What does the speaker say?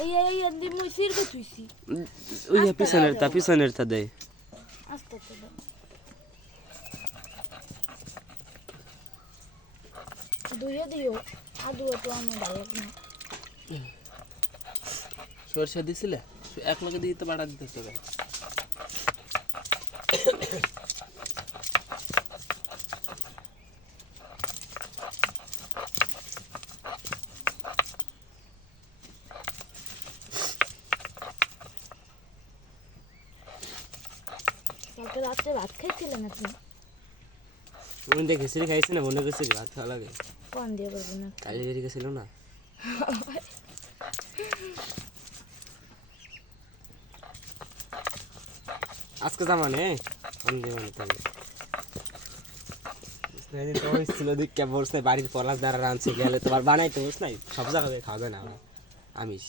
এই আন্দি মই সিরকে তুইছি ওই পিছনের তা দে আস্তে আস্তে দাও দুইয়ে দিও আদু তো আমার ভালো লাগে না সরষে দিছিলে এক লগে দিয়ে তো বাড়া দিতে হবে কালকে রাতে ভাত খাইছিলেন আপনি ওই দেখে খিচুড়ি খাইছি না মনে করছি ভাত খাওয়া লাগে কোন দিয়ে বলবো না কালি বেরিয়ে গেছিল না আজকে জামানে অন্য মানে তাহলে সেদিন তো ছিল দিকে বলছ না বাড়ির পলাশ দ্বারা রাঁধছে গেলে তোমার বানাইতে বস নাই সব জায়গায় খাওয়া যায় না আমিষ